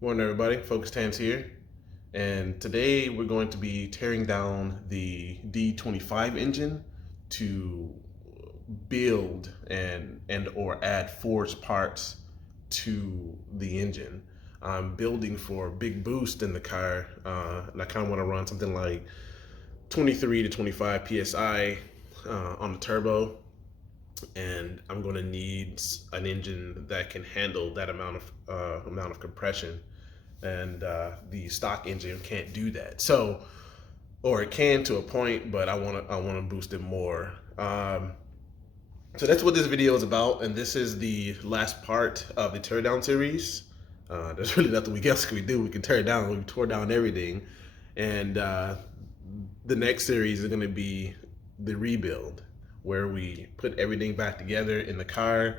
Morning everybody, Focused Hands here, and today we're going to be tearing down the D25 engine to build and or add forged parts to the engine. I'm building for a big boost in the car, and I kind of want to run something like 23 to 25 psi on the turbo, and I'm going to need an engine that can handle that amount of compression, and the stock engine can't do that. So, or it can to a point, but I want to boost it more. So that's what this video is about, and this is the last part of the teardown series. There's really nothing else we can do. We can tear it down. We tore down everything, and the next series is going to be the rebuild, where we put everything back together in the car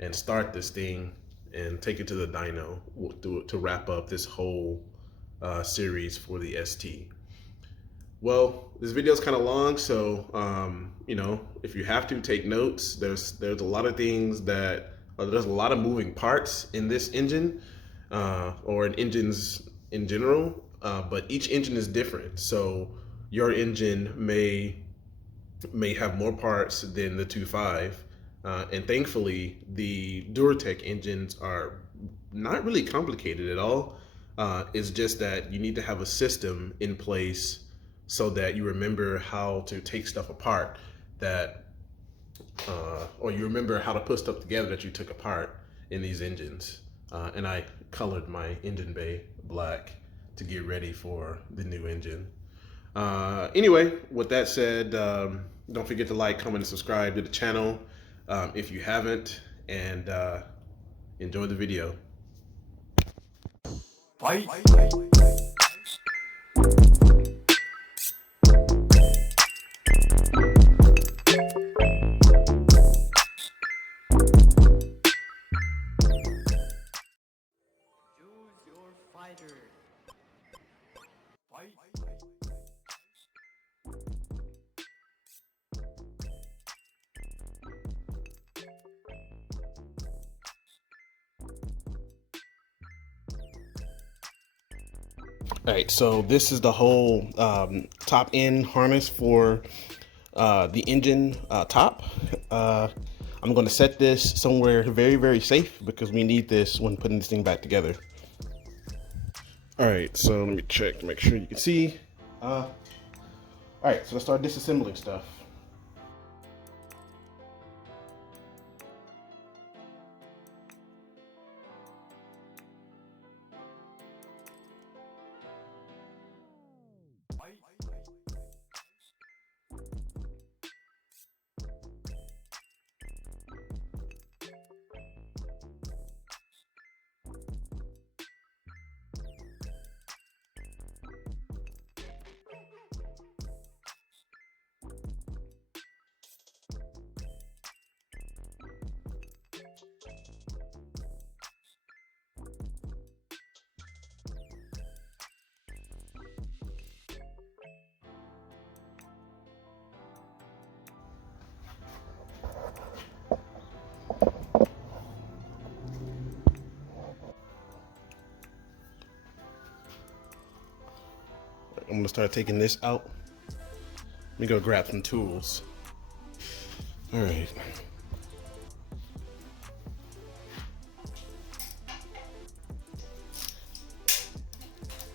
and start this thing and take it to the dyno to wrap up this whole series for the ST. Well, this video is kind of long, so you know, if you have to take notes, there's a lot of things that there's a lot of moving parts in this engine, or in engines in general, but each engine is different. So your engine may have more parts than the 2.5, and thankfully the Duratec engines are not really complicated at all. It's just that you need to have a system in place so that you remember how to take stuff apart, that or you remember how to put stuff together that you took apart in these engines. And I colored my engine bay black to get ready for the new engine. Anyway, with that said, don't forget to like, comment, and subscribe to the channel if you haven't, and enjoy the video. Fight. Choose your fighter. Fight. All right, so this is the whole top end harness for the engine top. I'm going to set this somewhere very, very safe because we need this when putting this thing back together. All right, so let me check to make sure you can see. All right, so let's start disassembling stuff. I'm gonna start taking this out. Let me go grab some tools. All right.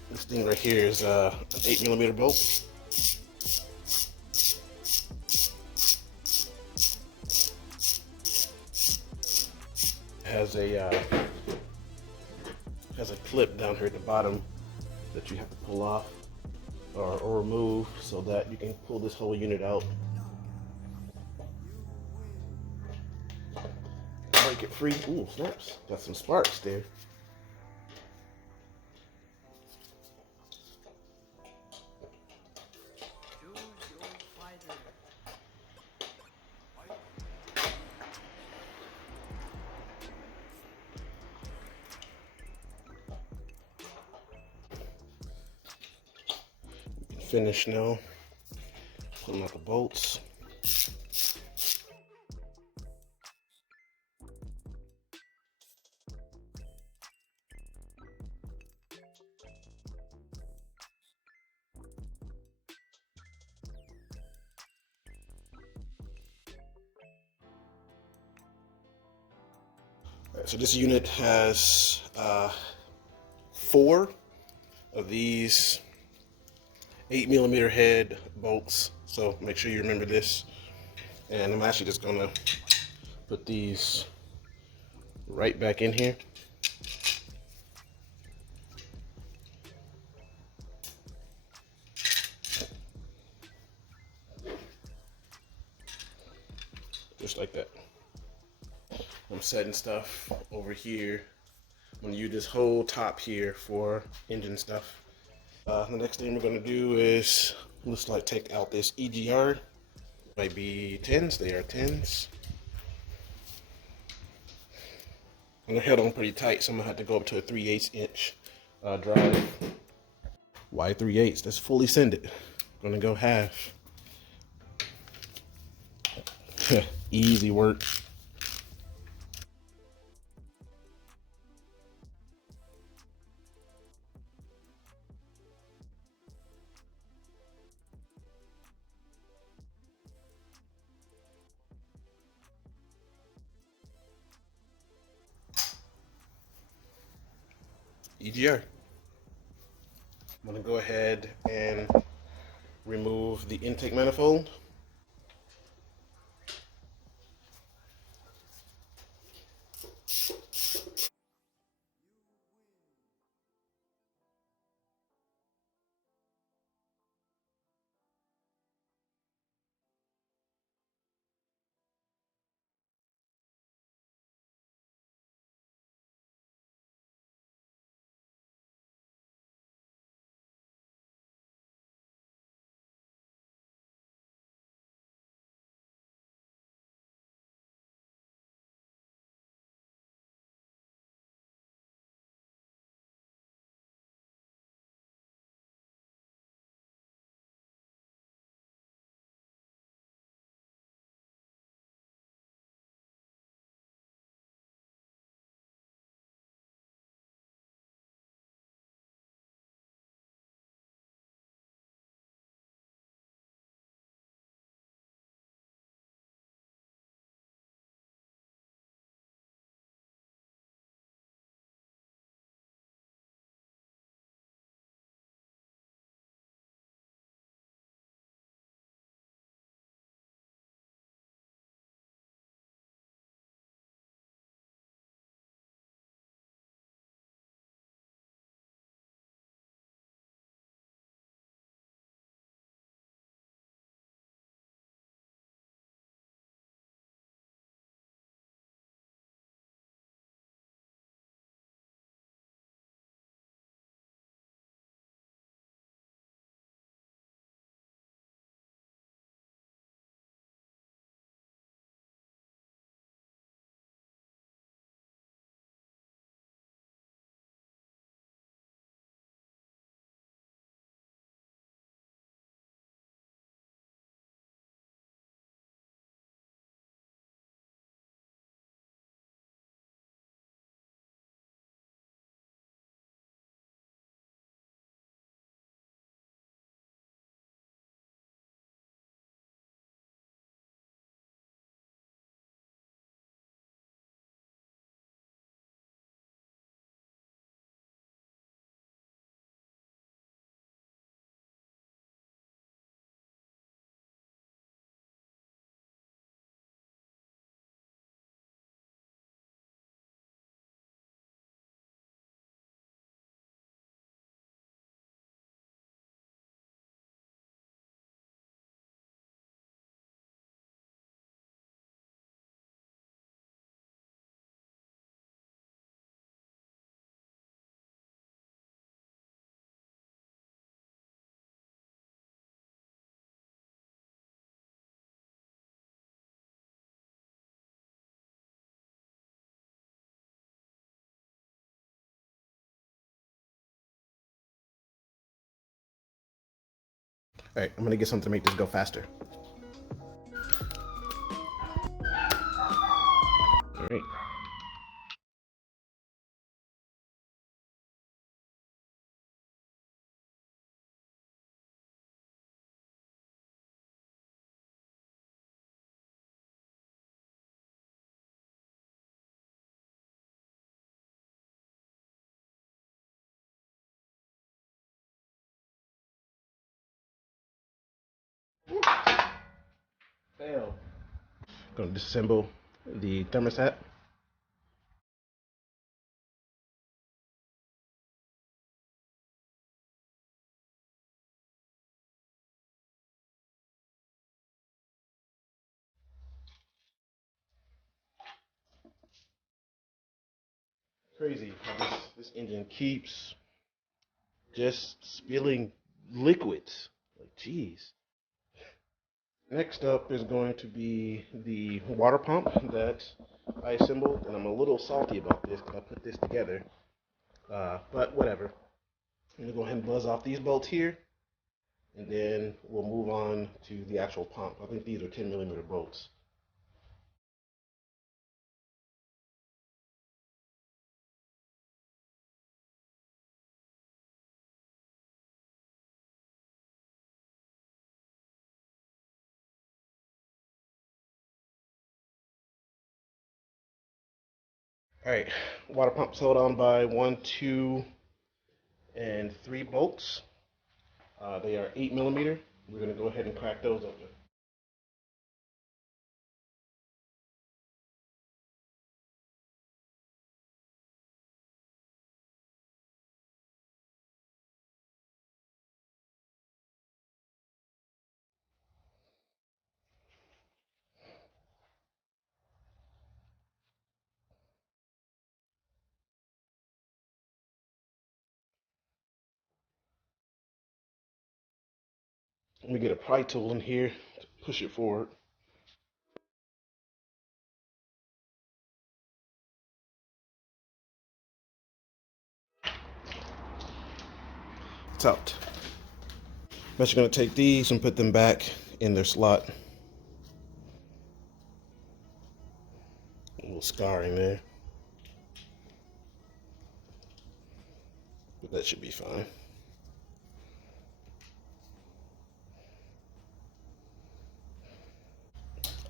This thing right here is an 8mm bolt. Has a clip down here at the bottom that you have to pull off or remove so that you can pull this whole unit out. Break it free. Ooh, snaps. Got some sparks there. Choose your fighter. Finish now. Pulling out the bolts. So this unit has 4 of these 8mm head bolts. So make sure you remember this. And I'm actually just gonna put these right back in here. Just like that. I'm setting stuff over here. I'm gonna use this whole top here for engine stuff. The next thing we're gonna do is, looks like, take out this EGR. Might be 10s, they are 10s. And they're held on pretty tight, so I'm gonna have to go up to a 3/8 inch drive. Why 3/8? That's fully sended. Gonna go half. Easy work. EGR. I'm gonna go ahead and remove the intake manifold. All right, I'm gonna get something to make this go faster. All right. Fail. Gonna disassemble the thermostat. Crazy how this engine keeps just spilling liquids. Like, jeez. Next up is going to be the water pump that I assembled, and I'm a little salty about this because I put this together. But whatever. I'm gonna go ahead and buzz off these bolts here, and then we'll move on to the actual pump. I think these are 10mm bolts. All right, water pump's held on by 1, 2, and 3 bolts. They are 8mm. We're gonna go ahead and crack those open. Let me get a pry tool in here to push it forward. It's out. I'm just going to take these and put them back in their slot. A little scarring there, but that should be fine.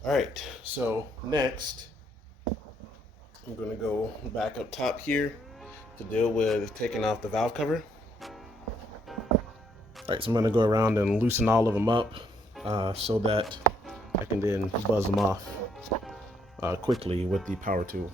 All right, so next I'm going to go back up top here to deal with taking off the valve cover. All right, so I'm going to go around and loosen all of them up so that I can then buzz them off quickly with the power tool.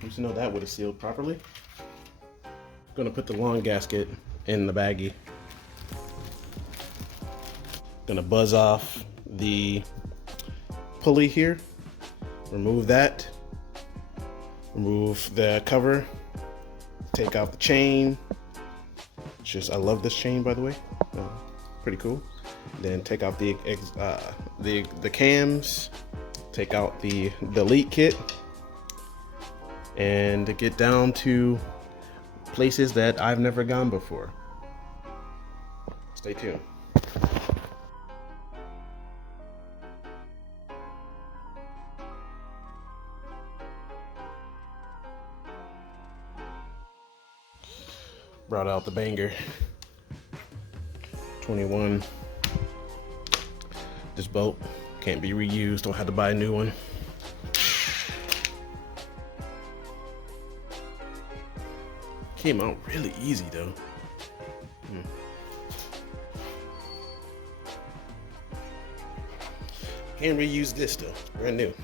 Just know that would have sealed properly. Gonna put the long gasket in the baggie. Gonna buzz off the pulley here. Remove that. Remove the cover. Take out the chain. I love this chain, by the way. Pretty cool. Then take out the cams. Take out the delete kit. And to get down to places that I've never gone before. Stay tuned. Brought out the banger 21. This bolt can't be reused, don't have to buy a new one. Came out really easy though. Can reuse this though, brand new.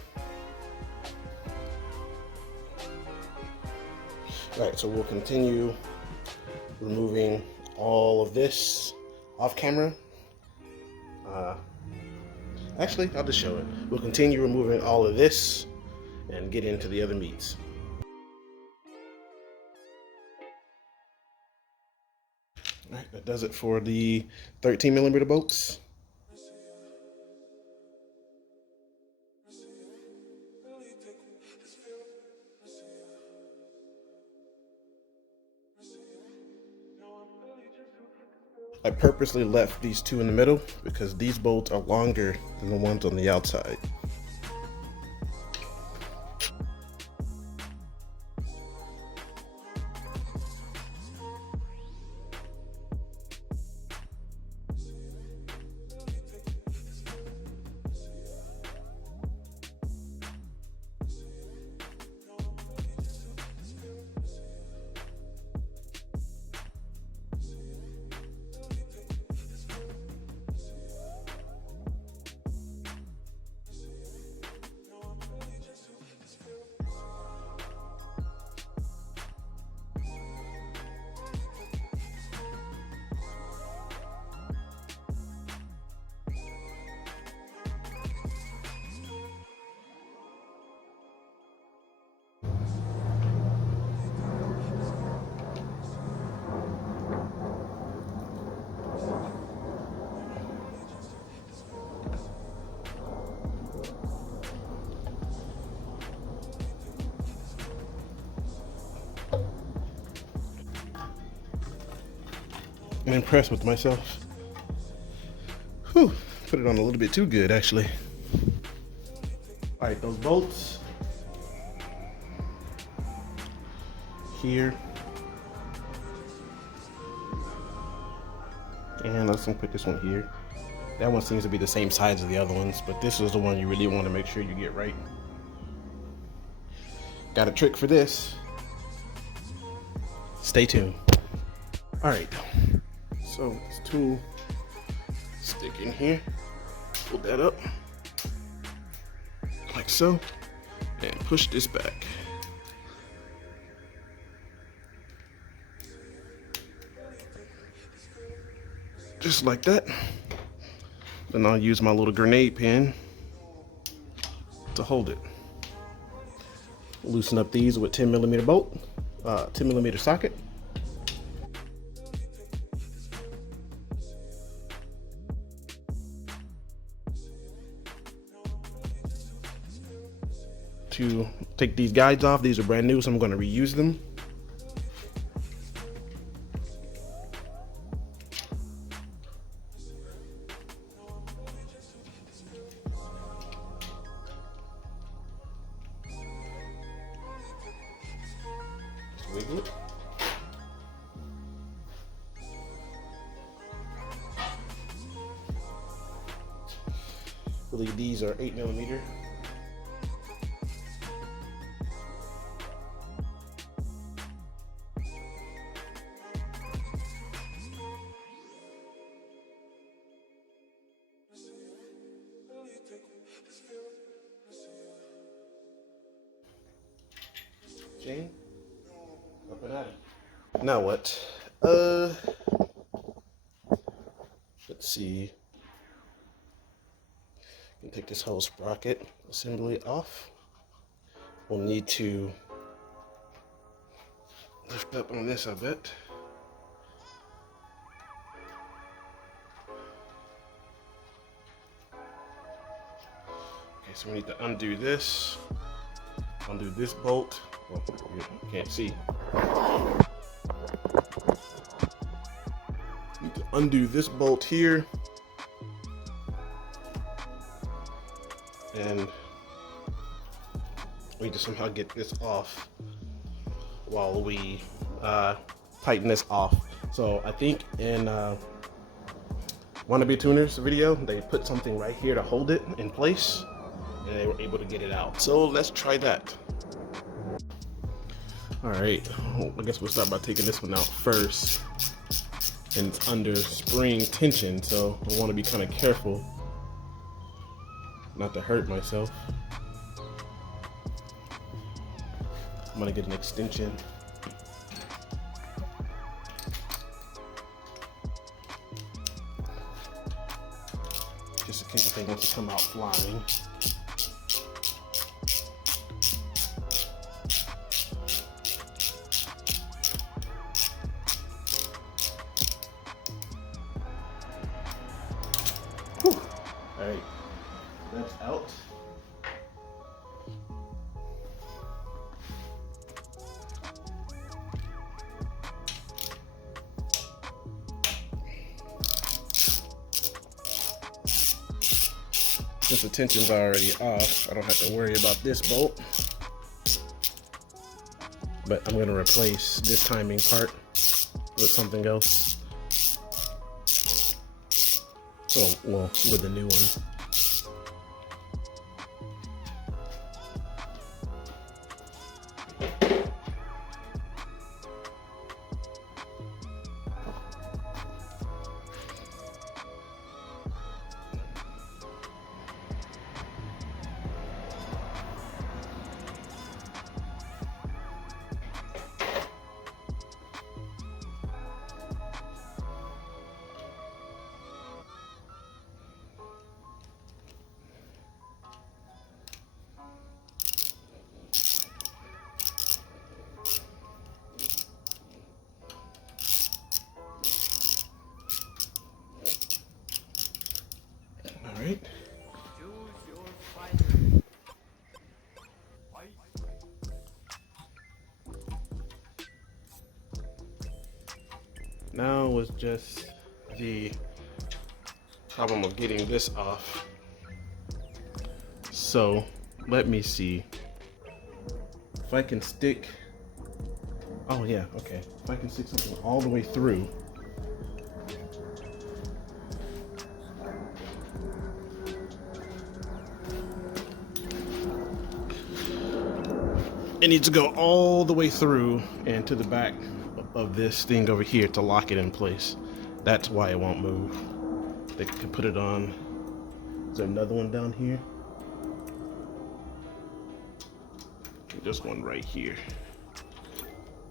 All right, so we'll continue removing all of this off camera. Actually, I'll just show it. We'll continue removing all of this and get into the other meats. All right, that does it for the 13mm bolts. I purposely left these two in the middle because these bolts are longer than the ones on the outside. I'm impressed with myself. Whew, put it on a little bit too good, actually. All right, those bolts here, and let's put this one here. That one seems to be the same size as the other ones, but this is the one you really want to make sure you get right. Got a trick for this. Stay tuned. All right. So this tool stick in here, pull that up like so, and push this back. Just like that. Then I'll use my little grenade pin to hold it. Loosen up these with 10mm bolt, 10mm socket. To take these guides off. These are brand new, so I'm going to reuse them. Just wiggle it. I believe these are 8mm. Chain. Up and at it. Now what? Let's see. You can take this whole sprocket assembly off. We'll need to lift up on this, I bet. Okay, so we need to undo this bolt. Well, you can't see. Need to undo this bolt here. And we need to somehow get this off while we tighten this off. So I think in Wannabe Tuners video, they put something right here to hold it in place, and they were able to get it out. So let's try that. All right, I guess we'll start by taking this one out first. And it's under spring tension, so I want to be kind of careful not to hurt myself. I'm gonna get an extension. Just in case the thing wants to come out flying. Whew. All right, that's out. Since the tension's already off, I don't have to worry about this bolt. But I'm gonna replace this timing part with something else. Oh, well, with the new one. All right. Choose your fighter. Fight. Now was just the problem of getting this off. So let me see if I can stick. Oh yeah, okay. If I can stick something all the way through. It needs to go all the way through and to the back of this thing over here to lock it in place. That's why it won't move. They can put it on. Is there another one down here? There's one right here.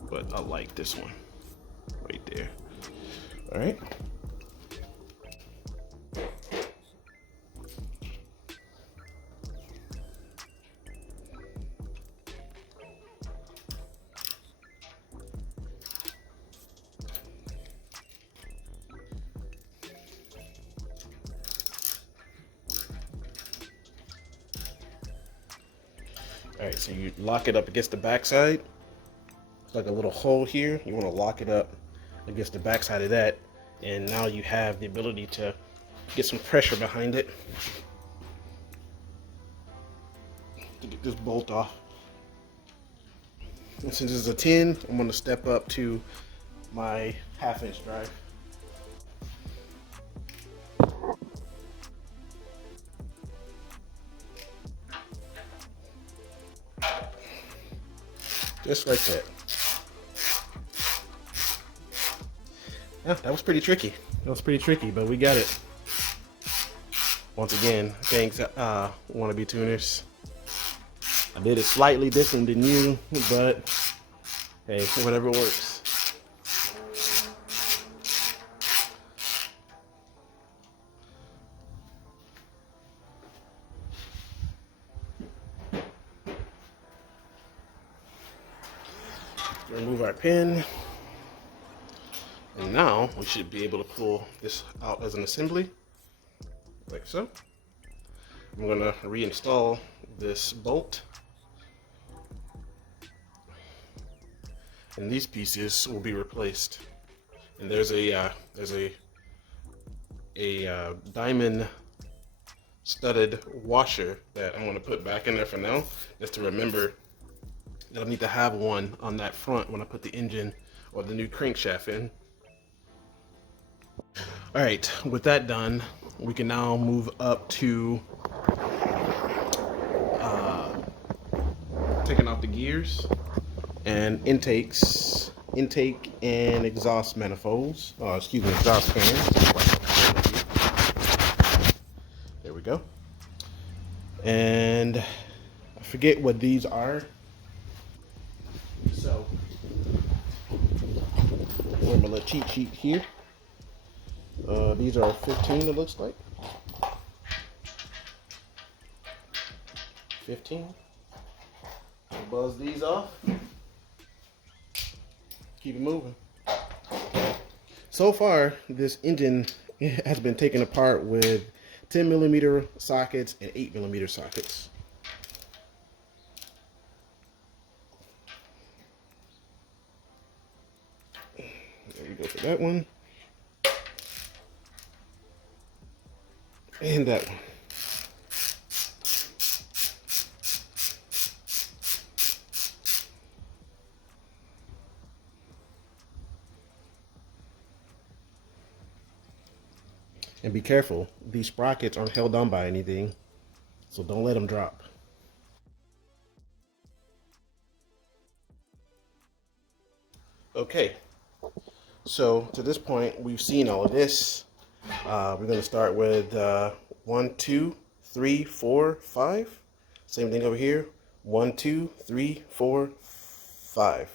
But I like this one right there. All right. All right, so you lock it up against the backside. It's like a little hole here. You want to lock it up against the backside of that, and now you have the ability to get some pressure behind it to get this bolt off. And since it's a 10, I'm going to step up to my 1/2-inch drive. Just like that. Yeah, that was pretty tricky. That was pretty tricky, but we got it. Once again, thanks, wannabe tuners. I did it slightly different than you, but hey, whatever works. Remove our pin, and now we should be able to pull this out as an assembly, like so. I'm going to reinstall this bolt, and these pieces will be replaced. And there's a diamond studded washer that I'm going to put back in there for now, just to remember that I need to have one on that front when I put the engine or the new crankshaft in. All right, with that done, we can now move up to taking out the gears and intake and exhaust manifolds. Excuse me, exhaust fans. There we go. And I forget what these are. So, where's my little cheat sheet here? These are 15, it looks like. 15. Buzz these off. Keep it moving. So far, this engine has been taken apart with 10mm sockets and 8mm sockets. There we go for that one. And that one. And be careful, these sprockets aren't held on by anything, so don't let them drop. Okay, so to this point, we've seen all of this. We're going to start with 1, 2, 3, 4, 5. Same thing over here. 1, 2, 3, 4, 5.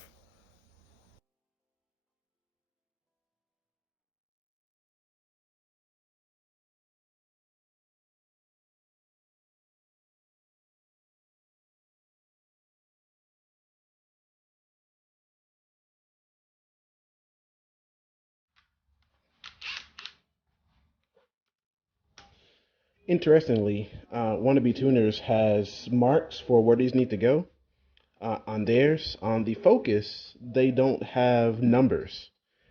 Interestingly, Wannabe Tuners has marks for where these need to go. On theirs, on the Focus, they don't have numbers,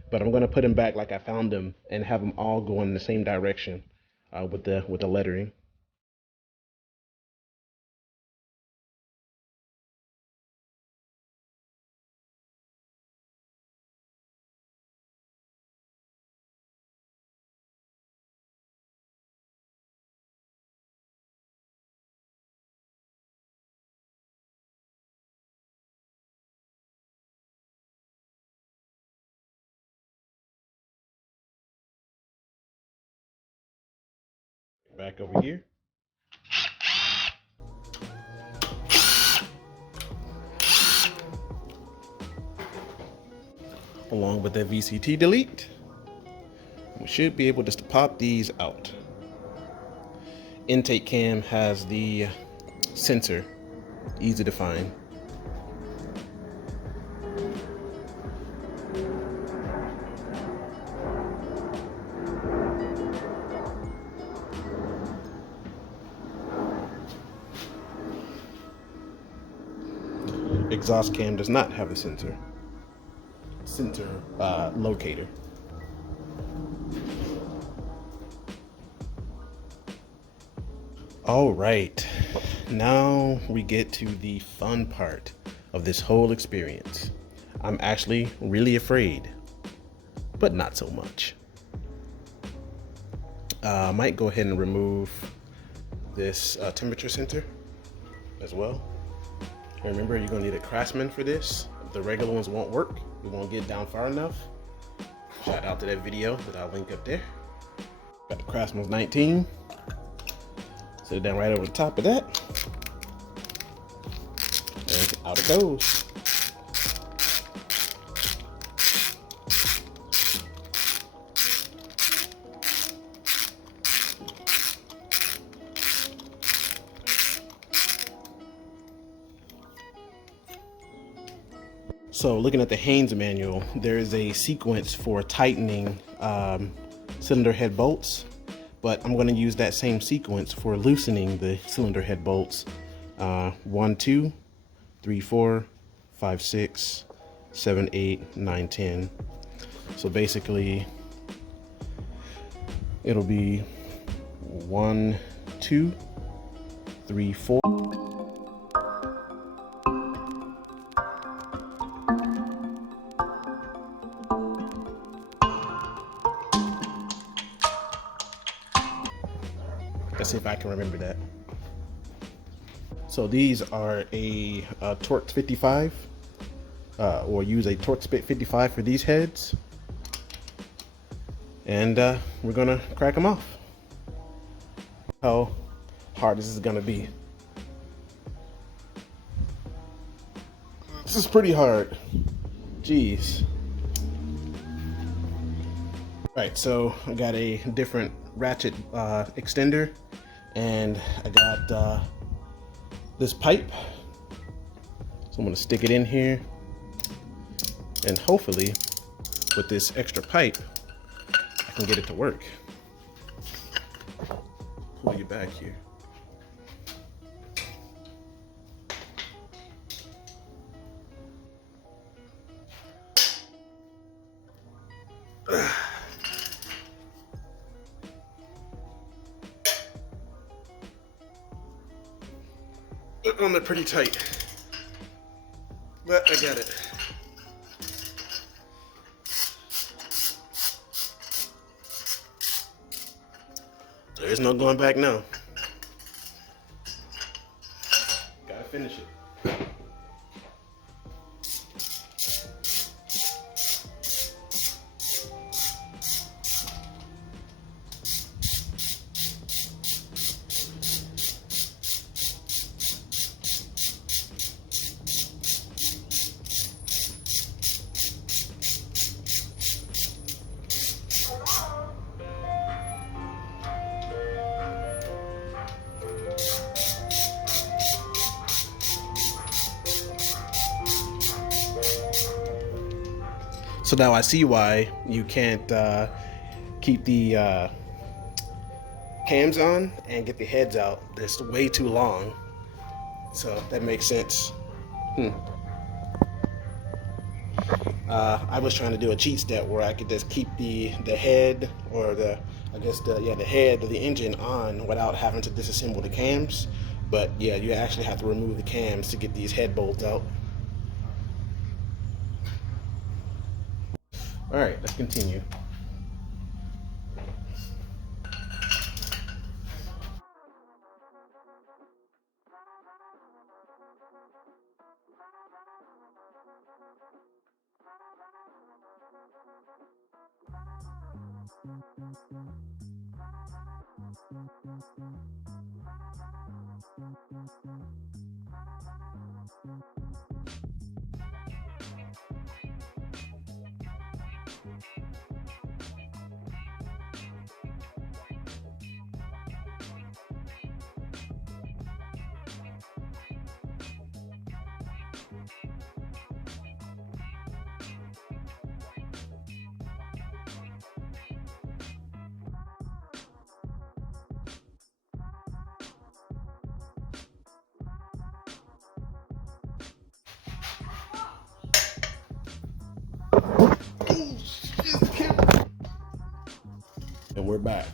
but I'm going to put them back like I found them and have them all go in the same direction with the lettering. Back over here. Along with that VCT delete, we should be able just to pop these out. Intake cam has the sensor, easy to find. Exhaust cam does not have a sensor locator. All right, now we get to the fun part of this whole experience. I'm actually really afraid, but not so much. I might go ahead and remove this temperature sensor as well. Remember, you're gonna need a Craftsman for this. The regular ones won't work. It won't get down far enough. Shout out to that video that I'll link up there. Got the Craftsman's 19. Set it down right over the top of that. And out it goes. So looking at the Haynes manual, there is a sequence for tightening cylinder head bolts, but I'm going to use that same sequence for loosening the cylinder head bolts. 1, 2, 3, 4, 5, 6, 7, 8, 9, 10. So basically it'll be 1, 2, 3, 4. Let's see if I can remember that. So these are a Torx 55, or use a Torx 55 for these heads. And we're gonna crack them off. How hard this is gonna be. This is pretty hard. Jeez. Alright, so I got a different ratchet extender, and I got this pipe. So I'm going to stick it in here, and hopefully with this extra pipe I can get it to work. Pull you back here. On it pretty tight, but I got it. There's no going back now. Gotta finish it. So now I see why you can't keep the cams on and get the heads out. It's way too long. So that makes sense. I was trying to do a cheat step where I could just keep the head, or the head of the engine on without having to disassemble the cams. But yeah, you actually have to remove the cams to get these head bolts out. All right, let's continue. And we're back.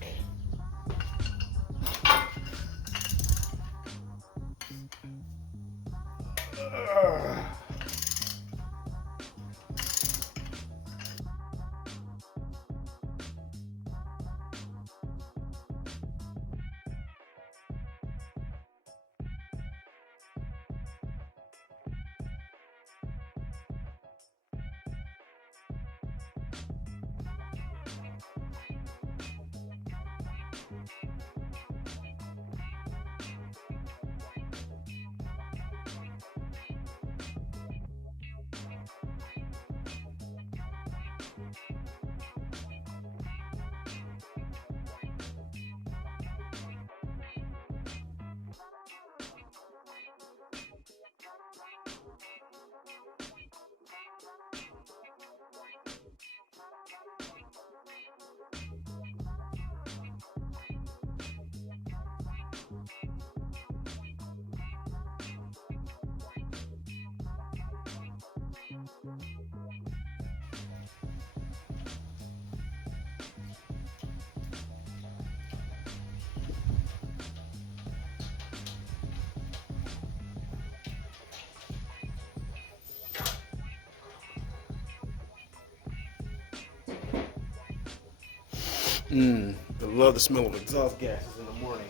I love the smell of exhaust gases in the morning.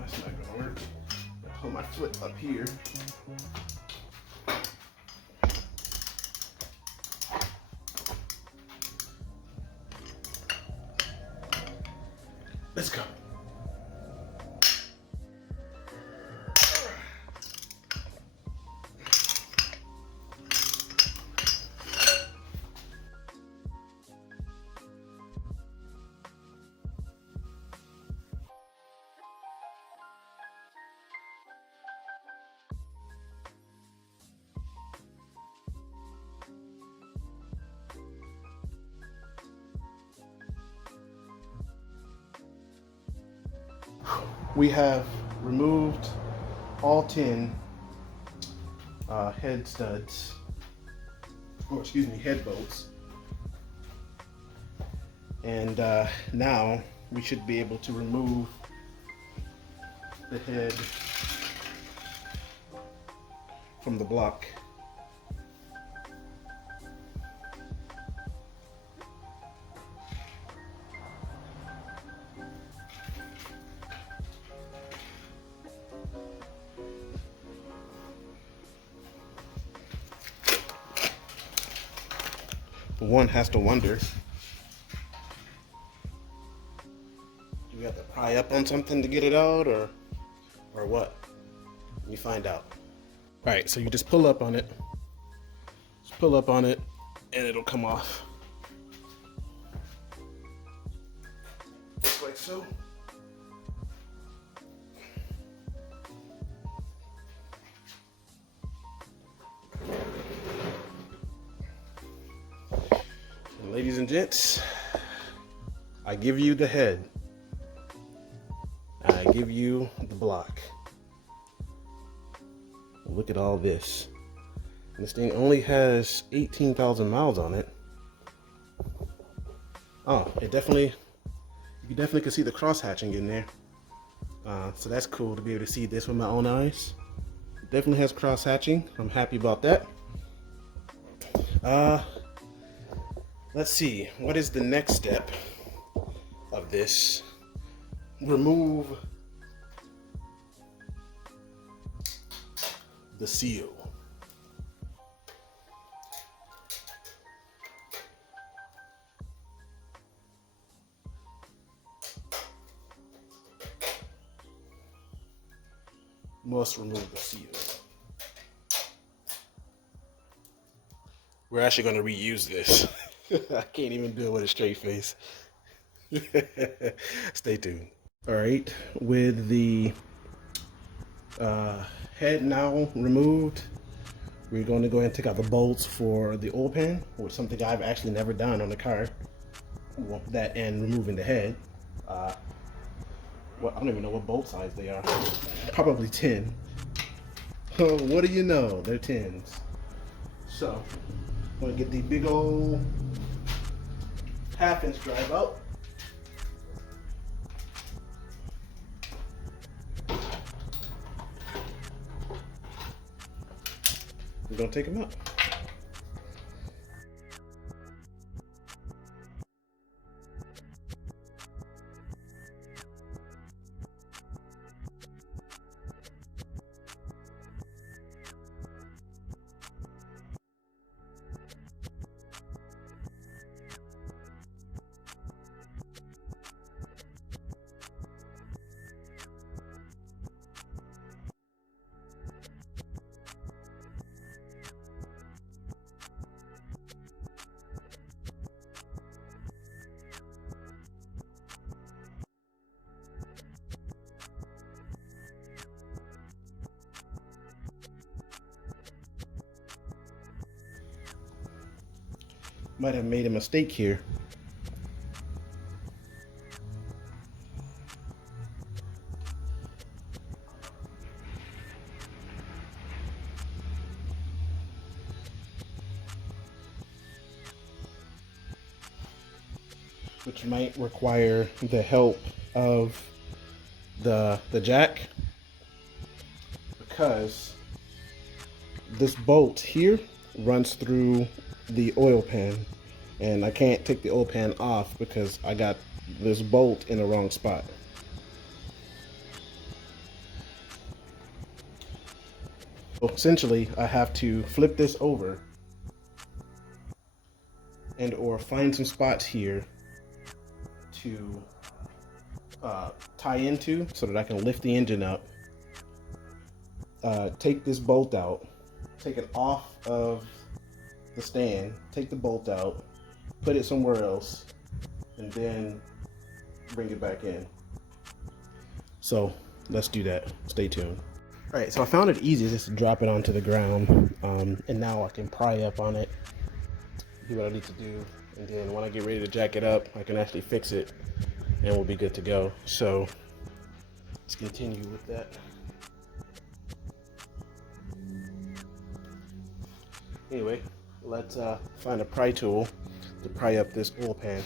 That's not gonna work. I'll put my foot up here. Let's go. We have removed all 10 head studs, or excuse me, head bolts. And now we should be able to remove the head from the block. One has to wonder, do we have to pry up on something to get it out, or what? Let me find out. All right, so you just pull up on it. Just pull up on it, and it'll come off. Just like so. Ladies and gents, I give you the head. I give you the block. Look at all this. This thing only has 18,000 miles on it. Oh, you definitely can see the cross hatching in there. So that's cool to be able to see this with my own eyes. It definitely has cross hatching. I'm happy about that. Let's see, what is the next step of this? Remove the seal. Must remove the seal. We're actually going to reuse this. I can't even do it with a straight face. Stay tuned. All right, with the head now removed, we're going to go ahead and take out the bolts for the oil pan, which is something I've actually never done on the car. Well, that and removing the head. Well, I don't even know what bolt size they are. Probably 10. Oh, what do you know? They're 10s. So, I'm going to get the big old 1/2 inch drive out. We're going to take them out. Might have made a mistake here. Which might require the help of the jack, because this bolt here runs through the oil pan, and I can't take the oil pan off because I got this bolt in the wrong spot. So essentially, I have to flip this over and or find some spots here to tie into so that I can lift the engine up. Take this bolt out, take it off of the stand, take the bolt out, put it somewhere else, and then bring it back in. So let's do that. Stay tuned. All right, so I found it easy just to drop it onto the ground, and now I can pry up on it, do what I need to do, and then when I get ready to jack it up, I can actually fix it, and we'll be good to go. So let's continue with that. Anyway, let's find a pry tool to pry up this oil pan.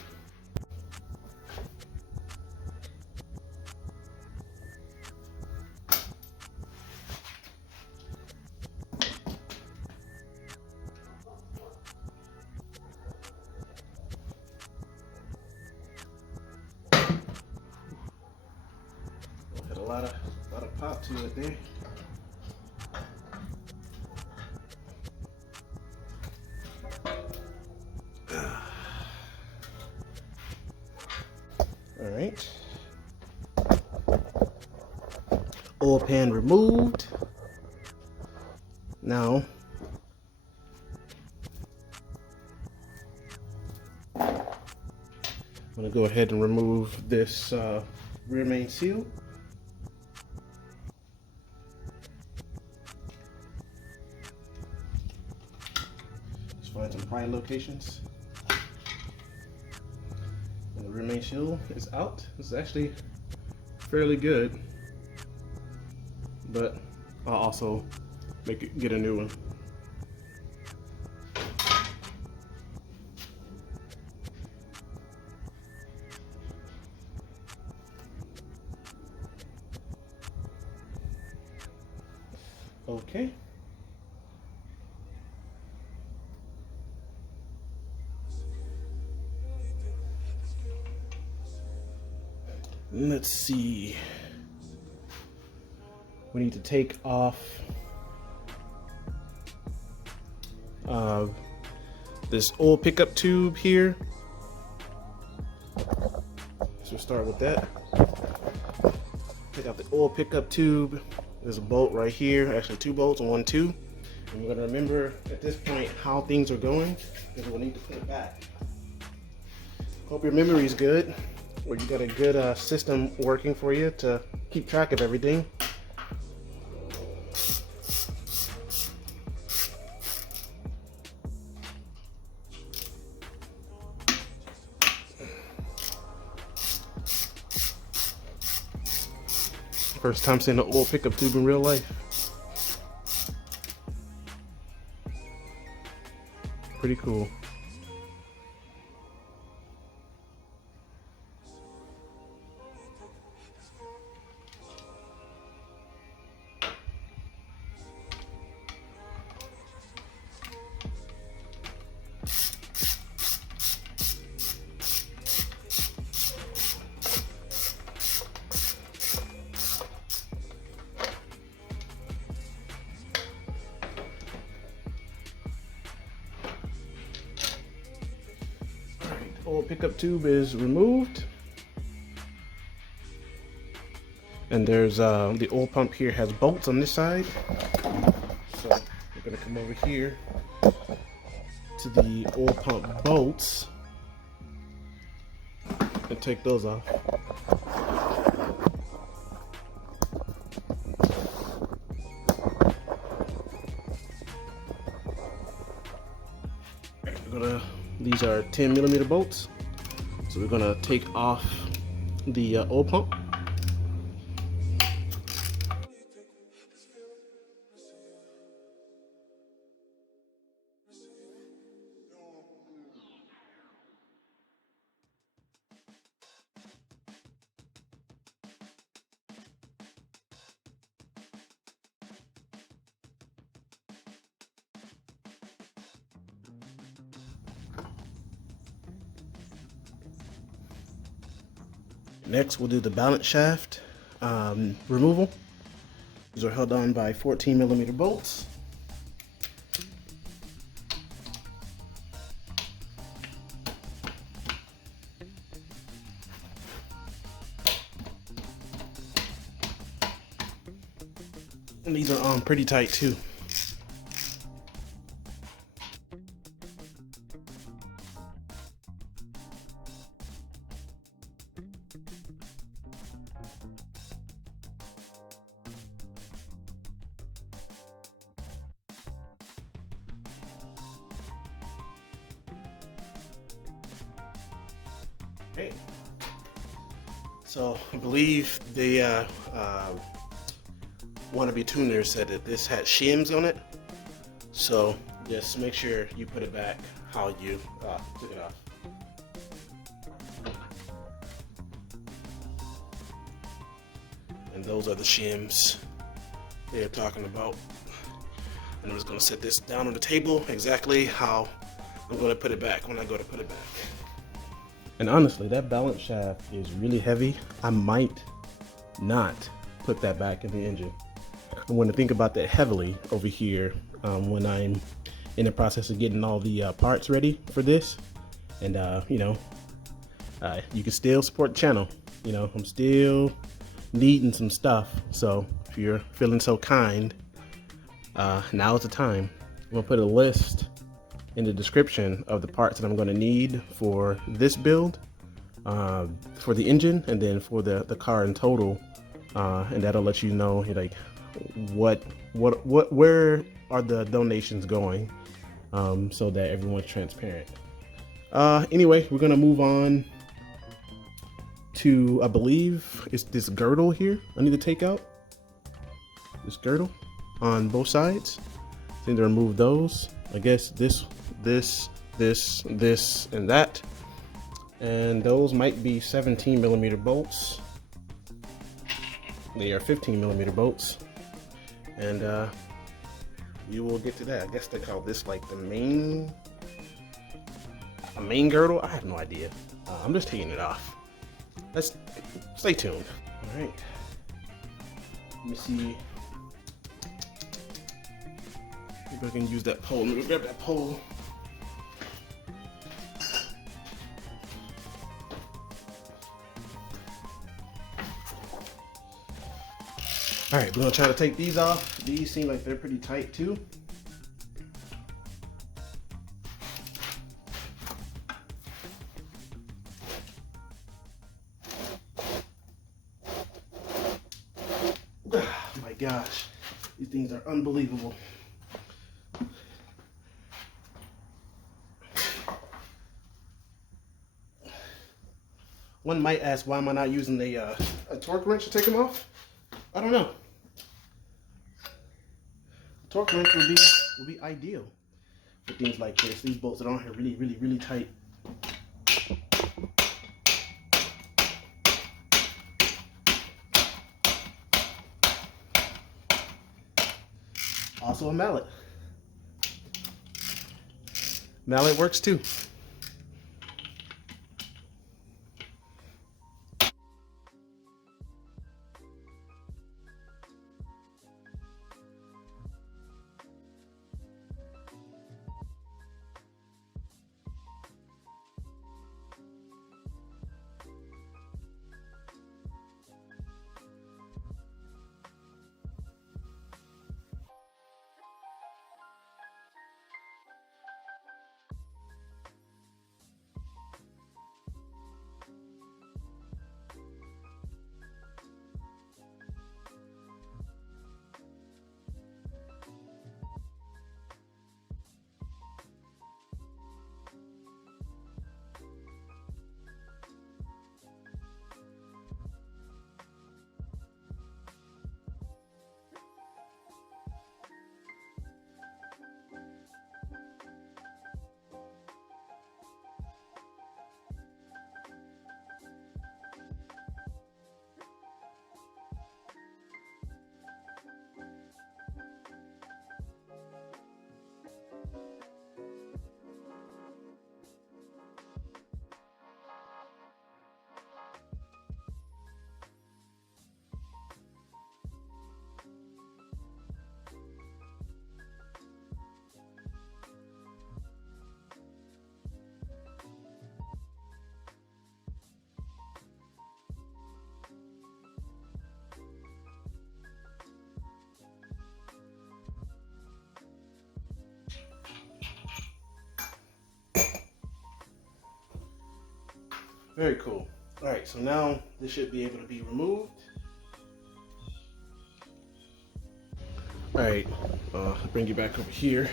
Had a lot of pop to it there. All right. Oil pan removed. Now, I'm gonna go ahead and remove this rear main seal. Just find some prying locations. And the rear main seal is out. It's actually fairly good, but I'll also get a new one. Okay. Let's see. We need to take off this oil pickup tube here. So we'll start with that. Take out the oil pickup tube. There's a bolt right here, actually two bolts, 1, 2. And we're gonna remember at this point how things are going, because we'll need to put it back. Hope your memory is good, or you got a good system working for you to keep track of everything. First time seeing an oil pickup tube in real life. Pretty cool. Oil pickup tube is removed, and there's the oil pump here has bolts on this side, so we're going to come over here to the oil pump bolts and take those off. These are 10mm bolts, so we're gonna take off the oil pump. Next, we'll do the balance shaft removal. These are held on by 14mm bolts. And these are on pretty tight too. Okay. So I believe the wannabe tuner said that this had shims on it. So just make sure you put it back how you took it off. And those are the shims they're talking about. And I'm just gonna set this down on the table exactly how I'm gonna put it back when I go to put it back. And honestly, that balance shaft is really heavy. I might not put that back in the engine. I want to think about that heavily over here when I'm in the process of getting all the parts ready for this. And you know, you can still support the channel. You know, I'm still needing some stuff. So if you're feeling so kind, now is the time. I'm gonna put a list in the description of the parts that I'm going to need for this build, for the engine, and then for the car in total, and that'll let you know like where are the donations going, so that everyone's transparent. Anyway, we're gonna move on to, I believe it's this girdle here. I need to take out this girdle on both sides. I need to remove those. I guess this, and that. And those might be 17mm bolts. They are 15mm bolts. And you will get to that. I guess they call this like the main girdle. I have no idea. I'm just taking it off. Let's stay tuned. All right. Let me see. Maybe I can use that pole. Let me grab that pole. All right, we're gonna try to take these off. These seem like they're pretty tight too. Oh my gosh, these things are unbelievable. One might ask, why am I not using a torque wrench to take them off? I don't know. A torque wrench would be ideal for things like this. These bolts are on here really tight. Also a mallet. Mallet works too. Very cool. All right, so now this should be able to be removed. All right, I'll bring you back over here.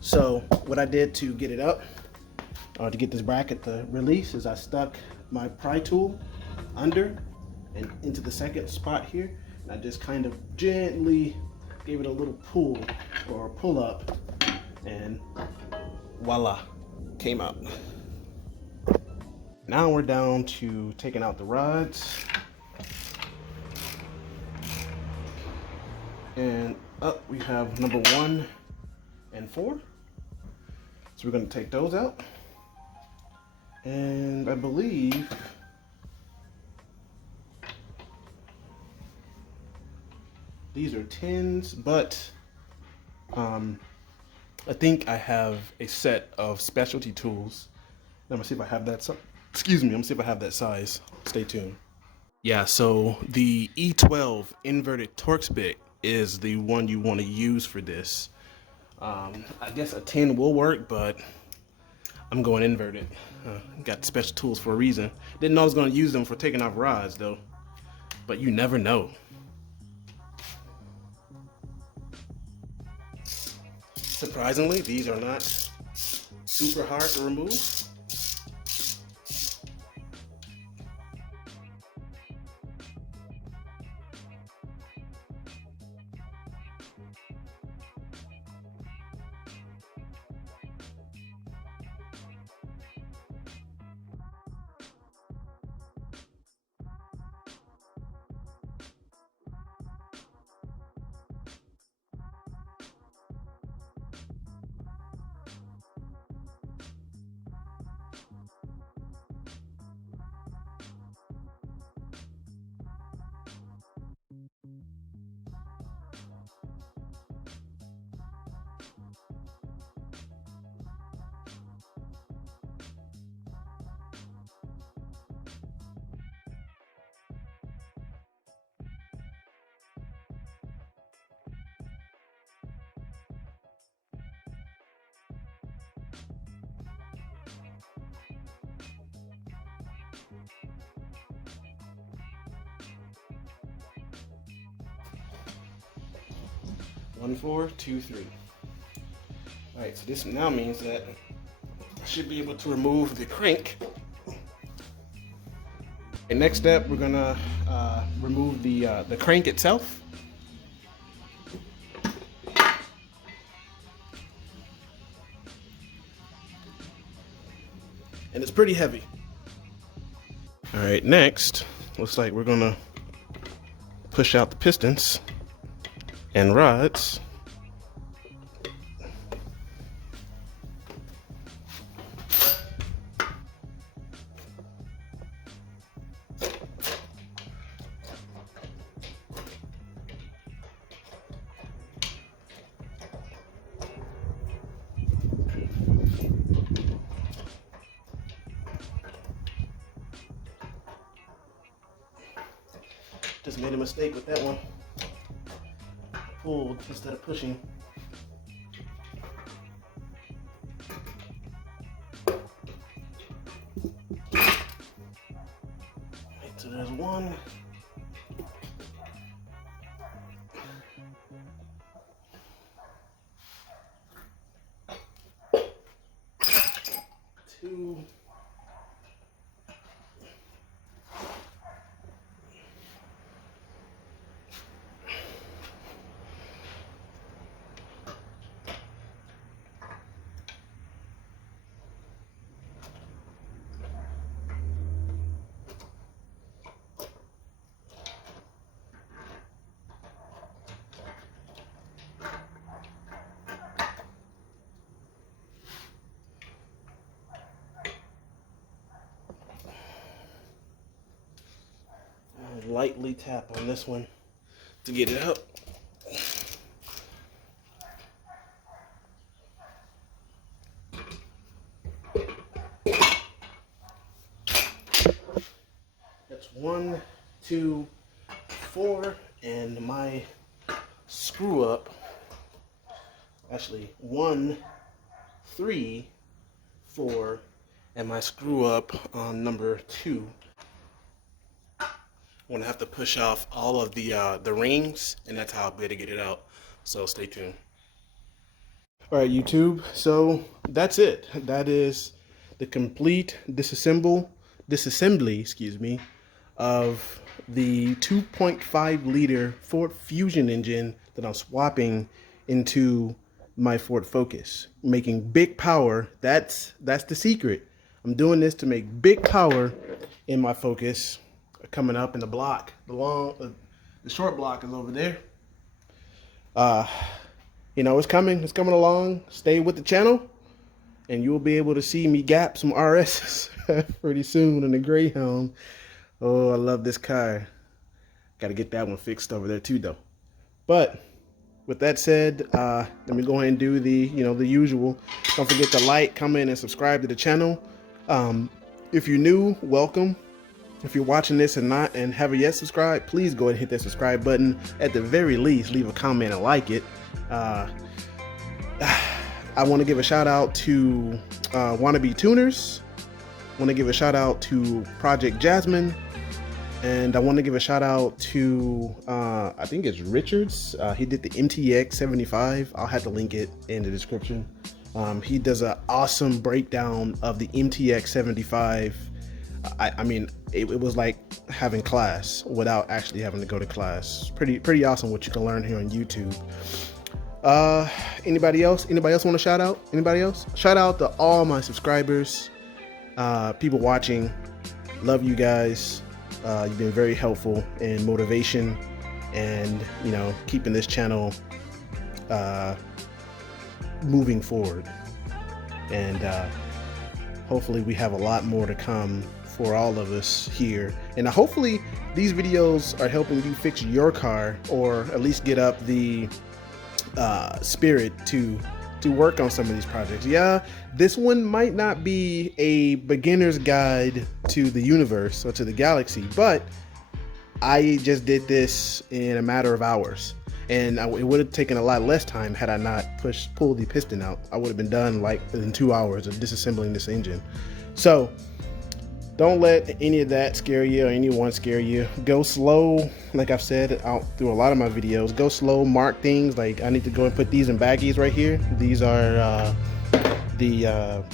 So what I did to get it up, to get this bracket to release, is I stuck my pry tool under and into the second spot here, and I just kind of gently gave it a little pull or pull up, and voila, came out. Now we're down to taking out the rods. And up we have number 1 and 4. So we're going to take those out. And I believe these are 10s, but I think I have a set of specialty tools. Let me see if I have that. Excuse me. Let me see if I have that size. Stay tuned. Yeah. So the E12 inverted Torx bit is the one you want to use for this. I guess a 10 will work, but I'm going inverted. Got special tools for a reason. Didn't know I was going to use them for taking off rods though, but you never know. Surprisingly, these are not super hard to remove. One, 4, 2, 3. All right, so this now means that I should be able to remove the crank. Okay, next step, we're gonna remove the crank itself. And it's pretty heavy. All right, next, looks like we're gonna push out the pistons and rods. Just made a mistake with that one. Pulled instead of pushing. Right, so there's one. Two. Lightly tap on this one to get it up. That's 1, 2, 4, and my screw up. Actually, 1, 3, 4, and my screw up on number 2. I'm gonna have to push off all of the rings, and that's how I'm gonna get it out. So stay tuned. All right, YouTube. So that's it. That is the complete disassembly, excuse me, of the 2.5 liter Ford Fusion engine that I'm swapping into my Ford Focus, making big power. That's the secret. I'm doing this to make big power in my Focus. Coming up in the block, the short block is over there. You know, it's coming along. Stay with the channel, and you'll be able to see me gap some RSs pretty soon in the Greyhound. Oh, I love this car. Got to get that one fixed over there too, though. But with that said, let me go ahead and do the usual. Don't forget to like, comment, and subscribe to the channel. If you're new, welcome. If you're watching this and haven't yet subscribed, please go ahead and hit that subscribe button. At the very least, leave a comment and like it. I want to give a shout out to Wannabe Tuners. I want to give a shout out to Project Jasmine. And I want to give a shout out to, I think it's Richards. He did the MTX 75. I'll have to link it in the description. He does an awesome breakdown of the MTX 75. I mean, it was like having class without actually having to go to class. Pretty awesome what you can learn here on YouTube. Anybody else want to shout out? Anybody else? Shout out to all my subscribers, people watching. Love you guys. You've been very helpful in motivation and, keeping this channel moving forward. And hopefully we have a lot more to come for all of us here. And hopefully these videos are helping you fix your car, or at least get up the spirit to work on some of these projects. Yeah, this one might not be a beginner's guide to the universe or to the galaxy, but I just did this in a matter of hours, and it would have taken a lot less time had I not pulled the piston out. I would have been done like in 2 hours of disassembling this engine. So don't let any of that scare you, or anyone scare you. Go slow. Like I've said out through a lot of my videos, go slow, mark things. Like I need to go and put these in baggies right here. These are the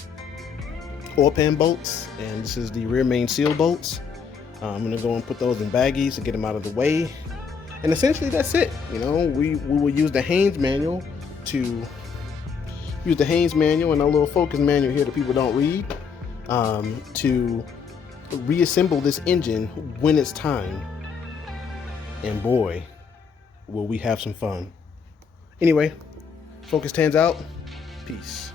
oil pan bolts, and this is the rear main seal bolts. I'm gonna go and put those in baggies to get them out of the way. And essentially that's it. We will use the Haynes manual and a little focus manual here that people don't read, to reassemble this engine when it's time. And boy, will we have some fun. Anyway, Focus 10's out. Peace.